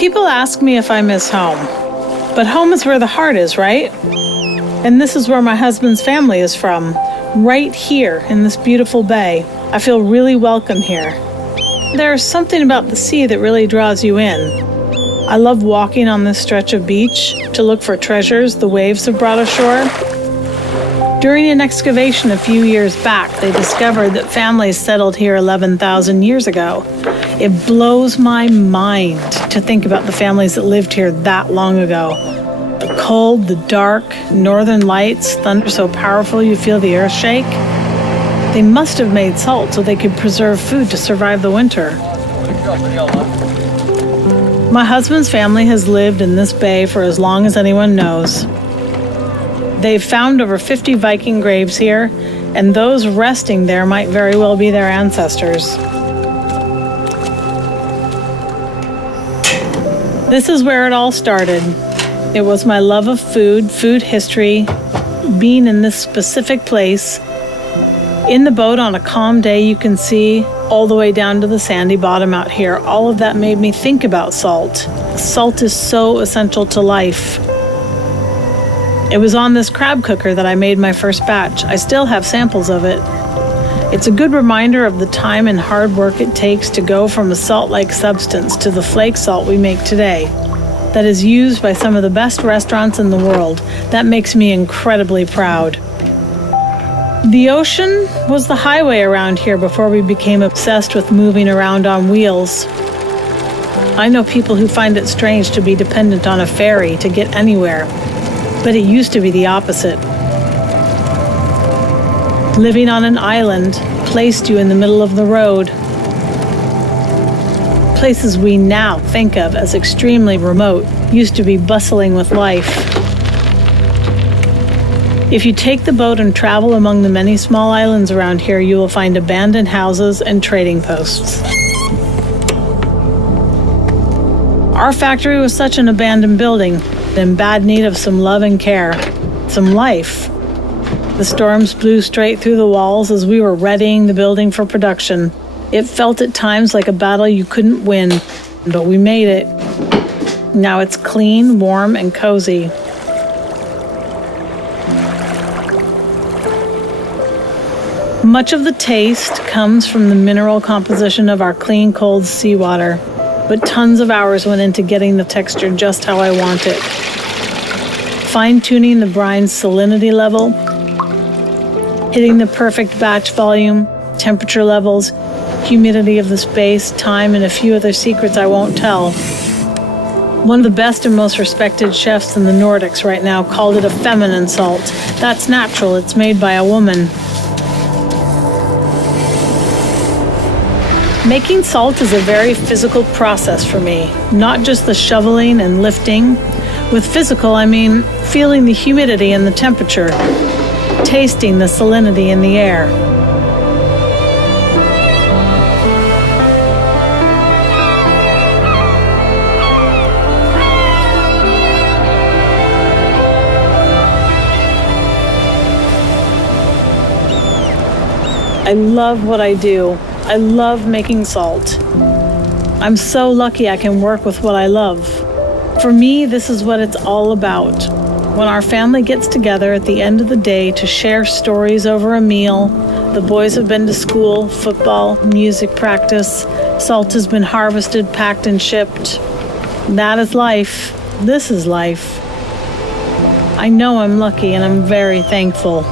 People ask me if I miss home, but home is where the heart is, right? And this is where my husband's family is from, right here in this beautiful bay. I feel really welcome here. There's something about the sea that really draws you in. I love walking on this stretch of beach to look for treasures the waves have brought ashore. During an excavation a few years back, they discovered that families settled here 11,000 years ago. It blows my mind to think about the families that lived here that long ago. The cold, the dark, northern lights, thunder so powerful you feel the earth shake. They must have made salt so they could preserve food to survive the winter. My husband's family has lived in this bay for as long as anyone knows. They've found over 50 Viking graves here, and those resting there might very well be their ancestors. This is where it all started. It was my love of food, food history, being in this specific place. In the boat on a calm day, you can see all the way down to the sandy bottom out here. All of that made me think about salt. Salt is so essential to life. It was on this crab cooker that I made my first batch. I still have samples of it. It's a good reminder of the time and hard work it takes to go from a salt-like substance to the flake salt we make today, that is used by some of the best restaurants in the world. That makes me incredibly proud. The ocean was the highway around here before we became obsessed with moving around on wheels. I know people who find it strange to be dependent on a ferry to get anywhere, but it used to be the opposite. Living on an island placed you in the middle of the road. Places we now think of as extremely remote used to be bustling with life. If you take the boat and travel among the many small islands around here, you will find abandoned houses and trading posts. Our factory was such an abandoned building, in bad need of some love and care, some life. The storms blew straight through the walls as we were readying the building for production. It felt at times like a battle you couldn't win, but we made it. Now it's clean, warm, and cozy. Much of the taste comes from the mineral composition of our clean, cold seawater, but tons of hours went into getting the texture just how I want it. Fine-tuning the brine's salinity level, hitting the perfect batch volume, temperature levels, humidity of the space, time, and a few other secrets I won't tell. One of the best and most respected chefs in the Nordics right now called it a feminine salt. That's natural, it's made by a woman. Making salt is a very physical process for me, not just the shoveling and lifting. With physical, I mean feeling the humidity and the temperature, tasting the salinity in the air. I love what I do. I love making salt. I'm so lucky I can work with what I love. For me, this is what it's all about. When our family gets together at the end of the day to share stories over a meal, the boys have been to school, football, music practice, salt has been harvested, packed, and shipped. That is life. This is life. I know I'm lucky and I'm very thankful.